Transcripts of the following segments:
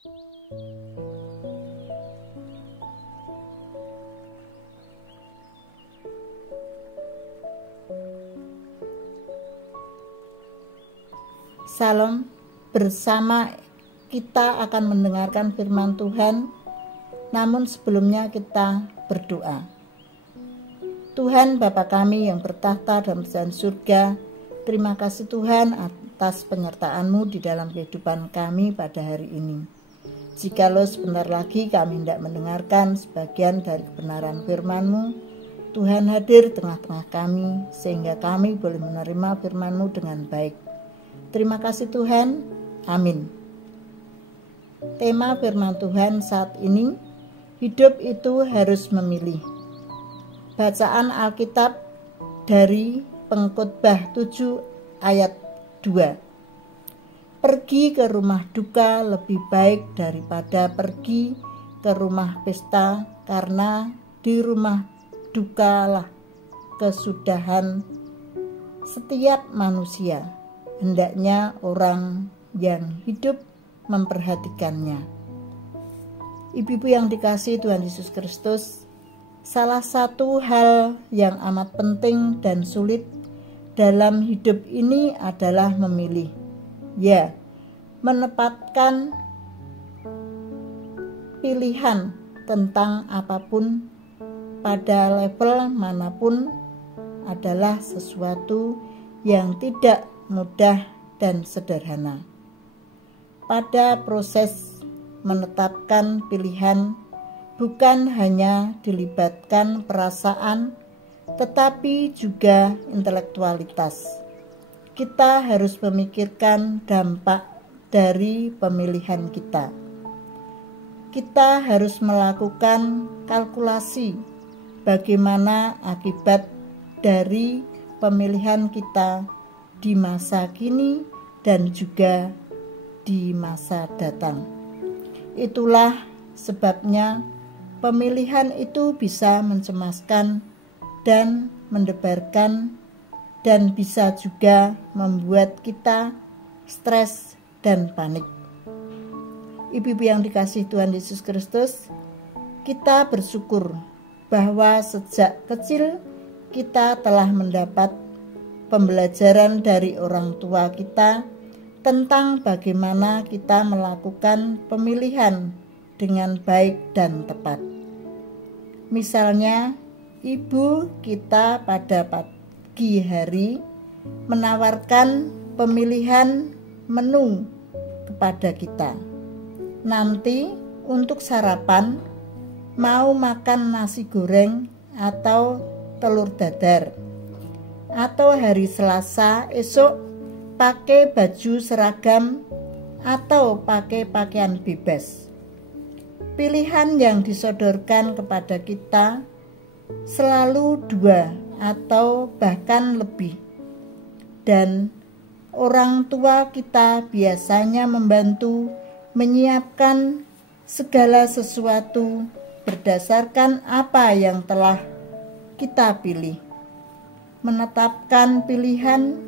Salam, bersama kita akan mendengarkan firman Tuhan. Namun sebelumnya kita berdoa. Tuhan Bapa kami yang bertahta dalam kerajaan surga, terima kasih Tuhan atas penyertaan-Mu di dalam kehidupan kami pada hari ini. Jikalau sebentar lagi kami hendak mendengarkan sebagian dari kebenaran firman-Mu, Tuhan hadir tengah-tengah kami sehingga kami boleh menerima firman-Mu dengan baik. Terima kasih Tuhan. Amin. Tema firman Tuhan saat ini, hidup itu harus memilih. Bacaan Alkitab dari Pengkhotbah 7 ayat 2. Pergi ke rumah duka lebih baik daripada pergi ke rumah pesta, karena di rumah dukalah kesudahan setiap manusia. Hendaknya orang yang hidup memperhatikannya. Ibu-ibu yang dikasihi Tuhan Yesus Kristus, salah satu hal yang amat penting dan sulit dalam hidup ini adalah memilih. Ya, menempatkan pilihan tentang apapun pada level manapun adalah sesuatu yang tidak mudah dan sederhana. Pada proses menetapkan pilihan, bukan hanya dilibatkan perasaan, tetapi juga intelektualitas. Kita harus memikirkan dampak dari pemilihan kita. Kita harus melakukan kalkulasi bagaimana akibat dari pemilihan kita di masa kini dan juga di masa datang. Itulah sebabnya pemilihan itu bisa mencemaskan dan mendebarkan, dan bisa juga membuat kita stres dan panik. Ibu-ibu yang dikasihi Tuhan Yesus Kristus, kita bersyukur bahwa sejak kecil kita telah mendapat pembelajaran dari orang tua kita tentang bagaimana kita melakukan pemilihan dengan baik dan tepat. Misalnya, ibu kita pada pagi hari menawarkan pemilihan menu kepada kita. Nanti untuk sarapan mau makan nasi goreng atau telur dadar. Atau hari Selasa esok pakai baju seragam atau pakai pakaian bebas. Pilihan yang disodorkan kepada kita selalu 2 atau bahkan lebih. Dan orang tua kita biasanya membantu menyiapkan segala sesuatu berdasarkan apa yang telah kita pilih. Menetapkan pilihan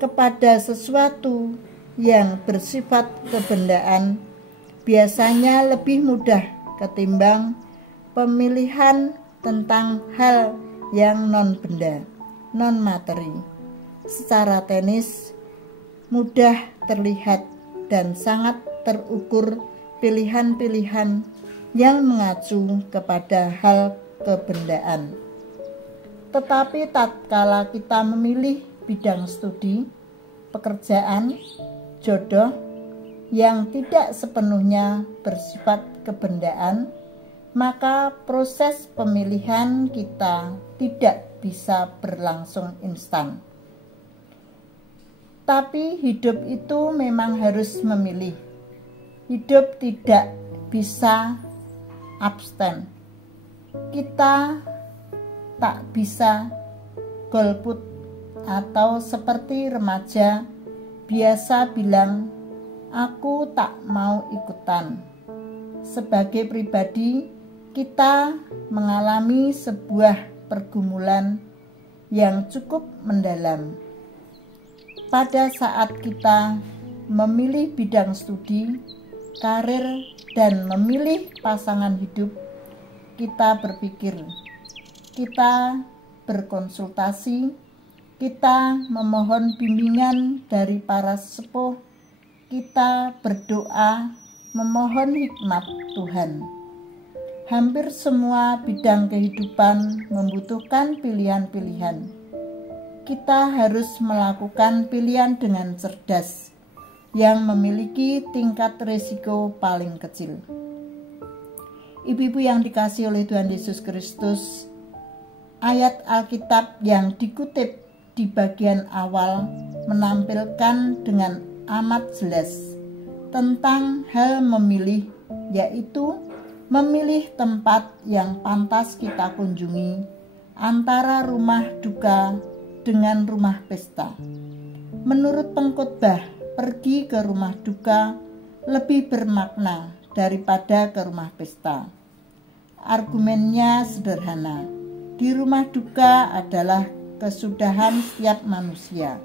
kepada sesuatu yang bersifat kebendaan biasanya lebih mudah ketimbang pemilihan tentang hal yang non-benda, non-materi. Secara teknis mudah terlihat dan sangat terukur pilihan-pilihan yang mengacu kepada hal kebendaan. Tetapi tatkala kita memilih bidang studi, pekerjaan, jodoh yang tidak sepenuhnya bersifat kebendaan, maka proses pemilihan kita tidak bisa berlangsung instan. Tapi hidup itu memang harus memilih. Hidup tidak bisa abstain. Kita tak bisa golput atau seperti remaja biasa bilang, aku tak mau ikutan. Sebagai pribadi, kita mengalami sebuah pergumulan yang cukup mendalam. Pada saat kita memilih bidang studi, karir, dan memilih pasangan hidup, kita berpikir, kita berkonsultasi, kita memohon bimbingan dari para sesepuh, kita berdoa memohon hikmat Tuhan. Hampir semua bidang kehidupan membutuhkan pilihan-pilihan. Kita harus melakukan pilihan dengan cerdas, yang memiliki tingkat risiko paling kecil. Ibu-ibu yang dikasihi oleh Tuhan Yesus Kristus, ayat Alkitab yang dikutip di bagian awal menampilkan dengan amat jelas tentang hal memilih, yaitu memilih tempat yang pantas kita kunjungi antara rumah duka dengan rumah pesta. Menurut pengkhotbah, pergi ke rumah duka lebih bermakna daripada ke rumah pesta. Argumennya sederhana. Di rumah duka adalah kesudahan setiap manusia.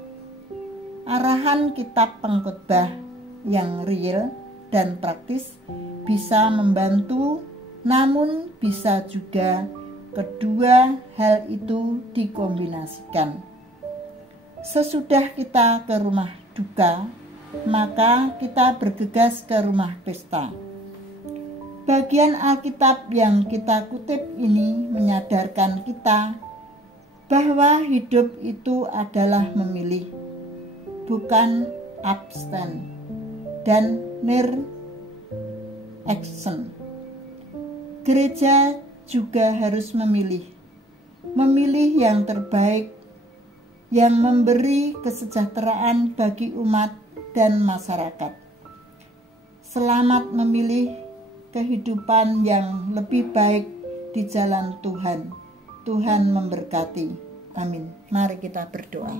Arahan kitab pengkhotbah yang real dan praktis bisa membantu, namun bisa juga kedua hal itu dikombinasikan. Sesudah kita ke rumah duka, maka kita bergegas ke rumah pesta. Bagian Alkitab yang kita kutip ini menyadarkan kita bahwa hidup itu adalah memilih, bukan abstain dan near action. Gereja juga harus memilih yang terbaik, yang memberi kesejahteraan bagi umat dan masyarakat. Selamat memilih kehidupan yang lebih baik di jalan Tuhan. Tuhan memberkati. Amin. Mari kita berdoa.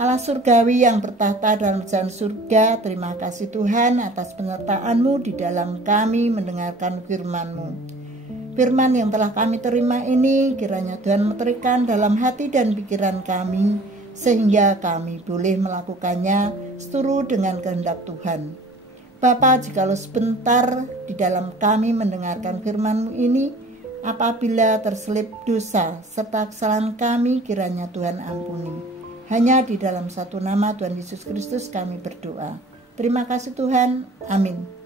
Allah surgawi yang bertahta dalam kerajaan surga, terima kasih Tuhan atas penyertaan-Mu di dalam kami mendengarkan firman-Mu. Firman yang telah kami terima ini kiranya Tuhan meteraikan dalam hati dan pikiran kami, sehingga kami boleh melakukannya seturut dengan kehendak Tuhan. Bapa, jikalau sebentar di dalam kami mendengarkan firman-Mu ini, apabila terselip dosa serta kesalahan kami, kiranya Tuhan ampuni. Hanya di dalam satu nama Tuhan Yesus Kristus kami berdoa. Terima kasih Tuhan. Amin.